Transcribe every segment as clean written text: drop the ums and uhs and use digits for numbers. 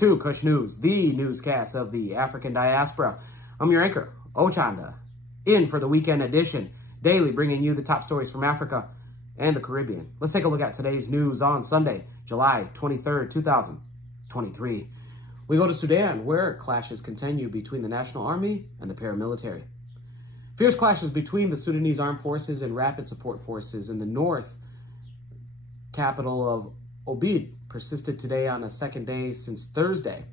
to Kush News, the newscast of the African diaspora. I'm your anchor, Ochanda, in for the weekend edition, daily bringing you the top stories from Africa and the Caribbean. Let's take a look at today's news on Sunday, July 23rd, 2023. We go to Sudan, where clashes continue between the National Army and the paramilitary. Fierce clashes between the Sudanese armed forces and rapid support forces in the north capital of Obeid persisted today on a second day since Thursday.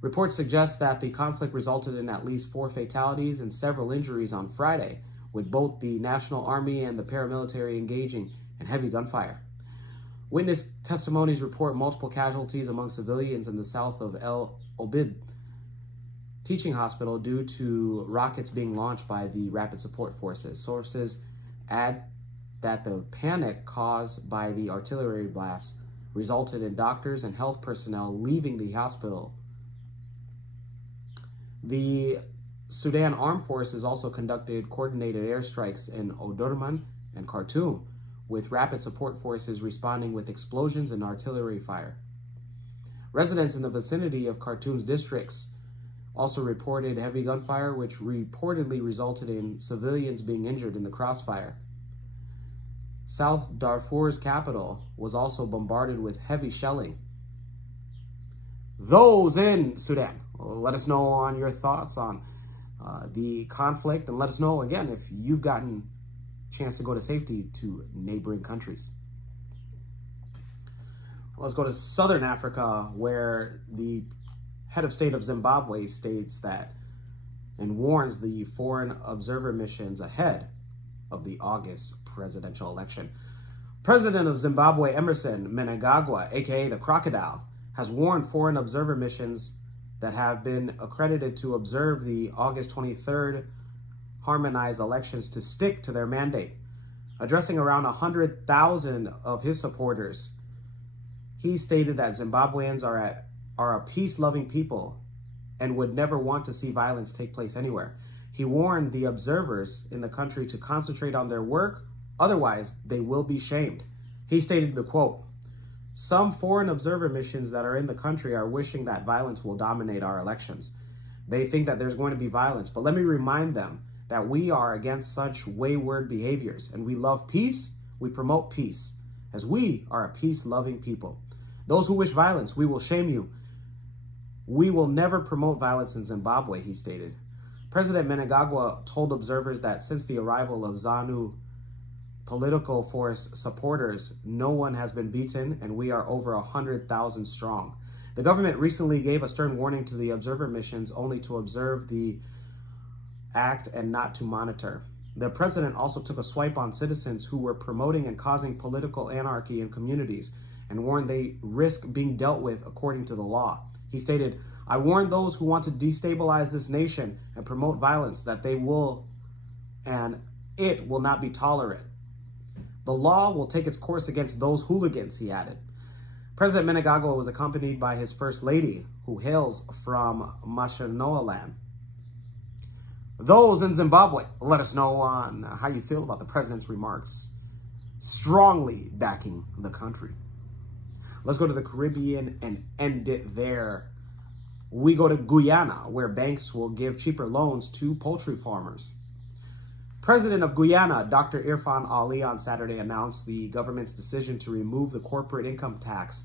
Reports suggest that the conflict resulted in at least 4 fatalities and several injuries on Friday, with both the National Army and the paramilitary engaging in heavy gunfire. Witness testimonies report multiple casualties among civilians in the south of El Obeid teaching hospital due to rockets being launched by the rapid support forces. Sources add that the panic caused by the artillery blasts resulted in doctors and health personnel leaving the hospital. The Sudan Armed Forces also conducted coordinated airstrikes in Omdurman and Khartoum, with rapid support forces responding with explosions and artillery fire. Residents in the vicinity of Khartoum's districts also reported heavy gunfire, which reportedly resulted in civilians being injured in the crossfire. South Darfur's capital was also bombarded with heavy shelling. Those in Sudan, let us know on your thoughts on the conflict, and let us know again if you've gotten a chance to go to safety to neighboring countries. Let's go to Southern Africa, where the head of state of Zimbabwe states that and warns the foreign observer missions ahead of the August presidential election. President of Zimbabwe, Emerson Mnangagwa, aka the Crocodile, has warned foreign observer missions that have been accredited to observe the August 23rd harmonized elections to stick to their mandate. Addressing around 100,000 of his supporters, he stated that Zimbabweans are a peace-loving people and would never want to see violence take place anywhere. He warned the observers in the country to concentrate on their work, otherwise they will be shamed. He stated the quote, "Some foreign observer missions that are in the country are wishing that violence will dominate our elections. They think that there's going to be violence, but let me remind them that we are against such wayward behaviors, and we love peace, we promote peace, as we are a peace-loving people. Those who wish violence, we will shame you. We will never promote violence in Zimbabwe," he stated. President Mnangagwa told observers that since the arrival of ZANU political force supporters, no one has been beaten, and we are over 100,000 strong. The government recently gave a stern warning to the observer missions only to observe the act and not to monitor. The president also took a swipe on citizens who were promoting and causing political anarchy in communities and warned they risk being dealt with according to the law. He stated, "I warn those who want to destabilize this nation and promote violence that they will and it will not be tolerated. The law will take its course against those hooligans," he added. President Mnangagwa was accompanied by his first lady, who hails from Mashonaland. Those in Zimbabwe, let us know on how you feel about the president's remarks, strongly backing the country. Let's go to the Caribbean and end it there. We go to Guyana, where banks will give cheaper loans to poultry farmers. President of Guyana, Dr. Irfan Ali, on Saturday announced the government's decision to remove the corporate income tax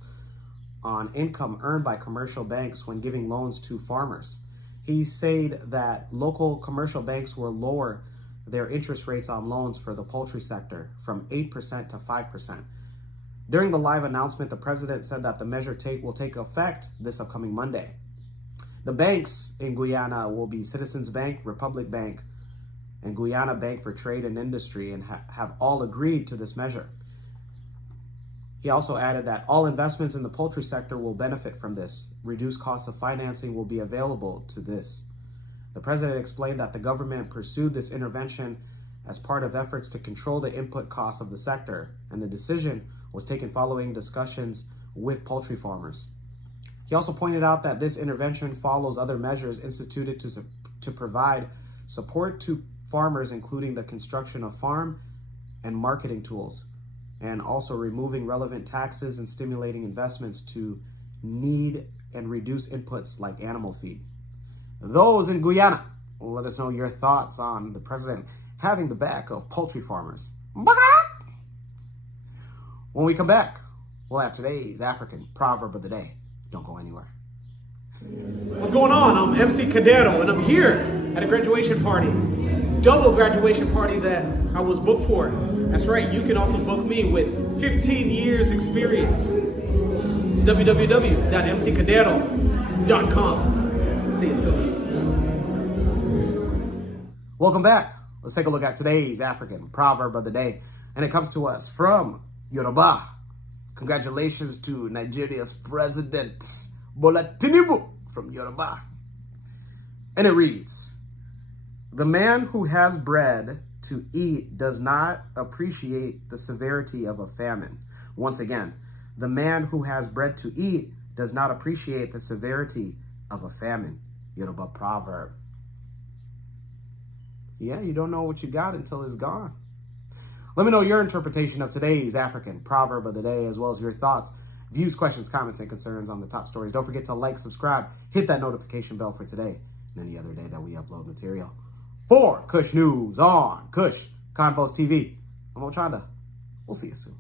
on income earned by commercial banks when giving loans to farmers. He said that local commercial banks will lower their interest rates on loans for the poultry sector from 8% to 5%. During the live announcement, the president said that the measure will take effect this upcoming Monday. The banks in Guyana will be Citizens Bank, Republic Bank, and Guyana Bank for Trade and Industry, and have all agreed to this measure. He also added that all investments in the poultry sector will benefit from this. Reduced costs of financing will be available to this. The president explained that the government pursued this intervention as part of efforts to control the input costs of the sector, and the decision was taken following discussions with poultry farmers. He also pointed out that this intervention follows other measures instituted to provide support to farmers, including the construction of farm and marketing tools, and also removing relevant taxes and stimulating investments to need and reduce inputs like animal feed. Those in Guyana will let us know your thoughts on the president having the back of poultry farmers. When we come back, we'll have today's African proverb of the day. Don't go anywhere. What's going on? I'm MC Cadero, and I'm here at a graduation party. Double graduation party that I was booked for. That's right, you can also book me with 15 years experience. It's www.mccadero.com. See you soon. Welcome back. Let's take a look at today's African proverb of the day. And it comes to us from Yoruba. Congratulations to Nigeria's President Bola Tinubu from Yoruba. And it reads, "The man who has bread to eat does not appreciate the severity of a famine." Once again, the man who has bread to eat does not appreciate the severity of a famine. Yoruba proverb. Yeah, you don't know what you got until it's gone. Let me know your interpretation of today's African proverb of the day, as well as your thoughts, views, questions, comments, and concerns on the top stories. Don't forget to like, subscribe, hit that notification bell for today and any other day that we upload material. For Kush News on Kush Conpost TV, I'm Ochanda. We'll see you soon.